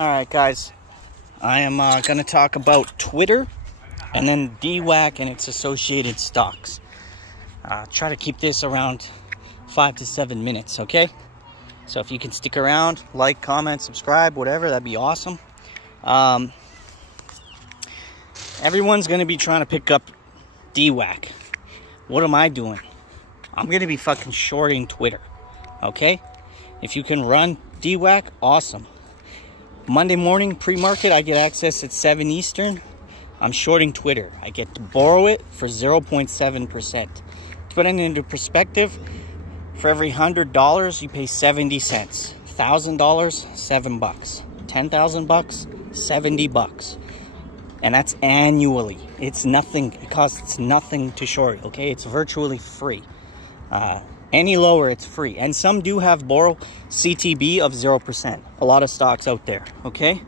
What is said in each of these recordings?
Alright guys, I am going to talk about Twitter and then DWAC and its associated stocks. Try to keep this around 5 to 7 minutes, okay? So if you can stick around, like, comment, subscribe, whatever, that'd be awesome. Everyone's going to be trying to pick up DWAC. What am I doing? I'm going to be fucking shorting Twitter, okay? If you can run DWAC, awesome. Monday morning pre-market, I get access at 7 Eastern. I'm shorting Twitter. I get to borrow it for 0.7%. To put it into perspective, for every $100, you pay 70 cents. $1,000, $7. $10,000, $70. And that's annually. It's nothing. It costs nothing to short, okay? It's virtually free. Any lower, it's free. And some do have borrow CTB of 0%. A lot of stocks out there, okay?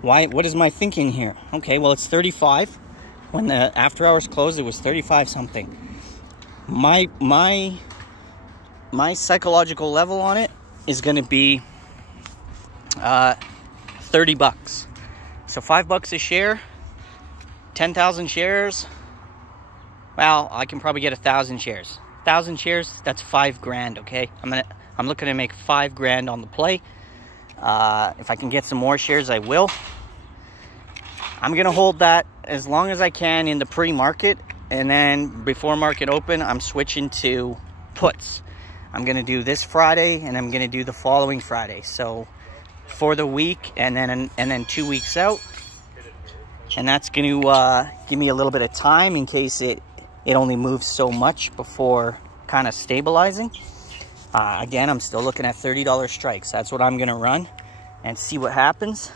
What is my thinking here? Okay, well, it's 35. When the after hours closed, it was 35 something. My psychological level on it is going to be $30. So $5 a share, 10,000 shares. Well, I can probably get 1,000 shares. 1,000 shares, that's $5,000, okay? I'm looking to make $5,000 on the play. If I can get some more shares, I will. I'm gonna hold that as long as I can in the pre-market, and then before market open, I'm switching to puts. I'm gonna do this Friday, and I'm gonna do the following Friday. So for the week, and then 2 weeks out, and that's gonna give me a little bit of time in case it only moves so much before kind of stabilizing. Again, I'm still looking at $30 strikes. That's what I'm going to run and see what happens.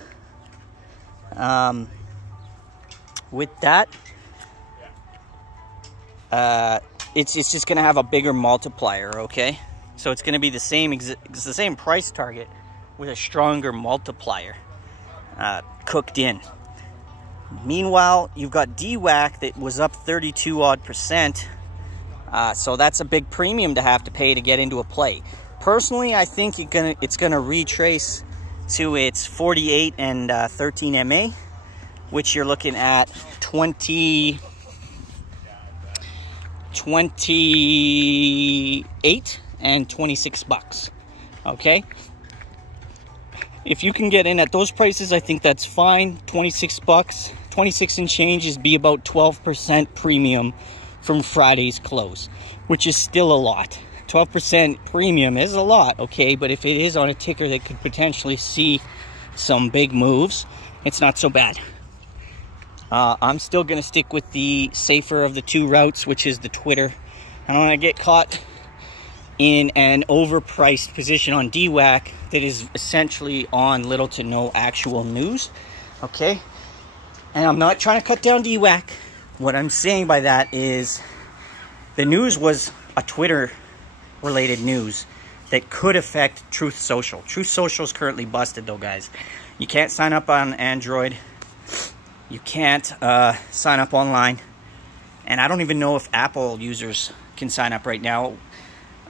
With that, it's just going to have a bigger multiplier, okay? So it's going to be the same price target with a stronger multiplier cooked in. Meanwhile, you've got DWAC that was up 32 odd %. So that's a big premium to have to pay to get into a play. Personally, I think it's gonna retrace to its 48 and 13 MA, which you're looking at 28 and $26. Okay. If you can get in at those prices, I think that's fine. $26, 26 and change is be about 12% premium from Friday's close, which is still a lot. 12% premium is a lot, okay? But if it is on a ticker that could potentially see some big moves, it's not so bad. I'm still going to stick with the safer of the two routes, which is the Twitter. I don't want to get caught in an overpriced position on DWAC that is essentially on little to no actual news, okay? And I'm not trying to cut down DWAC. What I'm saying by that is the news was a Twitter-related news that could affect Truth Social. Truth Social is currently busted, though, guys. You can't sign up on Android. You can't sign up online. And I don't even know if Apple users can sign up right now.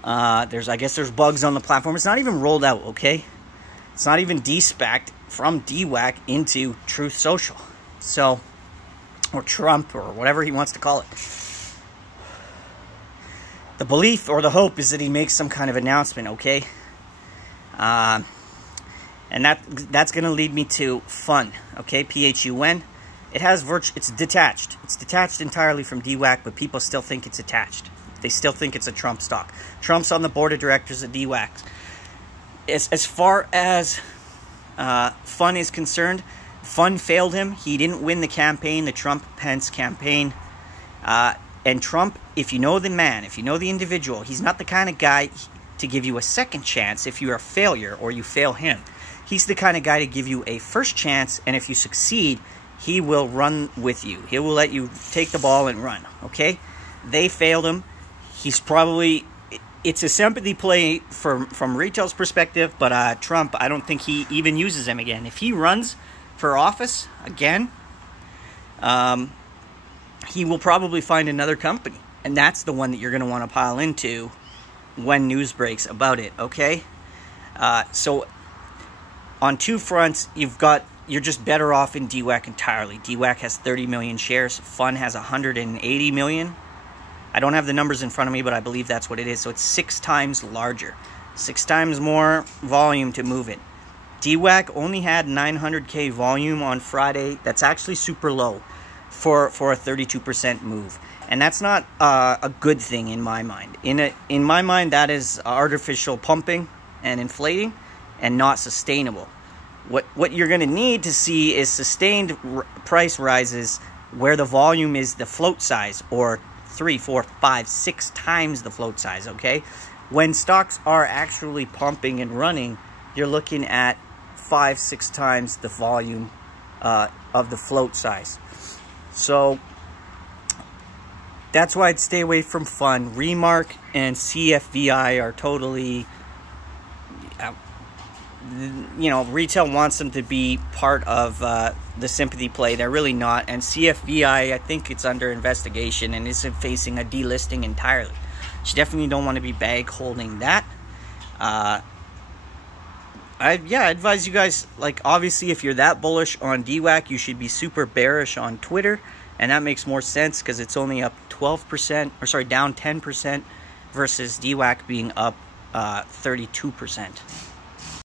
I guess there's bugs on the platform. It's not even rolled out, okay? It's not even de-spacked from DWAC into Truth Social. So, or Trump, or whatever he wants to call it. The belief or the hope is that he makes some kind of announcement, okay? And that's going to lead me to Fun, okay? PHUN. It's detached. It's detached entirely from DWAC, but people still think it's attached. They still think it's a Trump stock. Trump's on the board of directors of DWAC. As far as Fun is concerned, Fun failed him. He didn't win the campaign, the Trump-Pence campaign. And Trump, if you know the man, if you know the individual, he's not the kind of guy to give you a second chance if you're a failure or you fail him. He's the kind of guy to give you a first chance, and if you succeed, he will run with you. He will let you take the ball and run, okay? They failed him. He's probably, it's a sympathy play from retail's perspective, but Trump, I don't think he even uses him again. If he runs for office again, he will probably find another company, and that's the one that you're going to want to pile into when news breaks about it, okay? So on two fronts, you're just better off in DWAC entirely. DWAC has 30 million shares. Fun has 180 million. I don't have the numbers in front of me, but I believe that's what it is. So it's 6 times larger. 6 times more volume to move it. DWAC only had 900K volume on Friday. That's actually super low for a 32% move. And that's not a good thing in my mind. In my mind, that is artificial pumping and inflating and not sustainable. What you're going to need to see is sustained price rises where the volume is the float size, or 3, 4, 5, 6 times the float size, okay? When stocks are actually pumping and running, you're looking at 5, 6 times the volume of the float size. So that's why I'd stay away from Fun. Remark and CFVI are totally, you know, retail wants them to be part of the sympathy play. They're really not. And CFVI, I think it's under investigation and is facing a delisting entirely. You definitely don't want to be bag holding that. I advise you guys, like, obviously if you're that bullish on DWAC, you should be super bearish on Twitter, and that makes more sense because it's only up 12%, or sorry, down 10% versus DWAC being up 32%.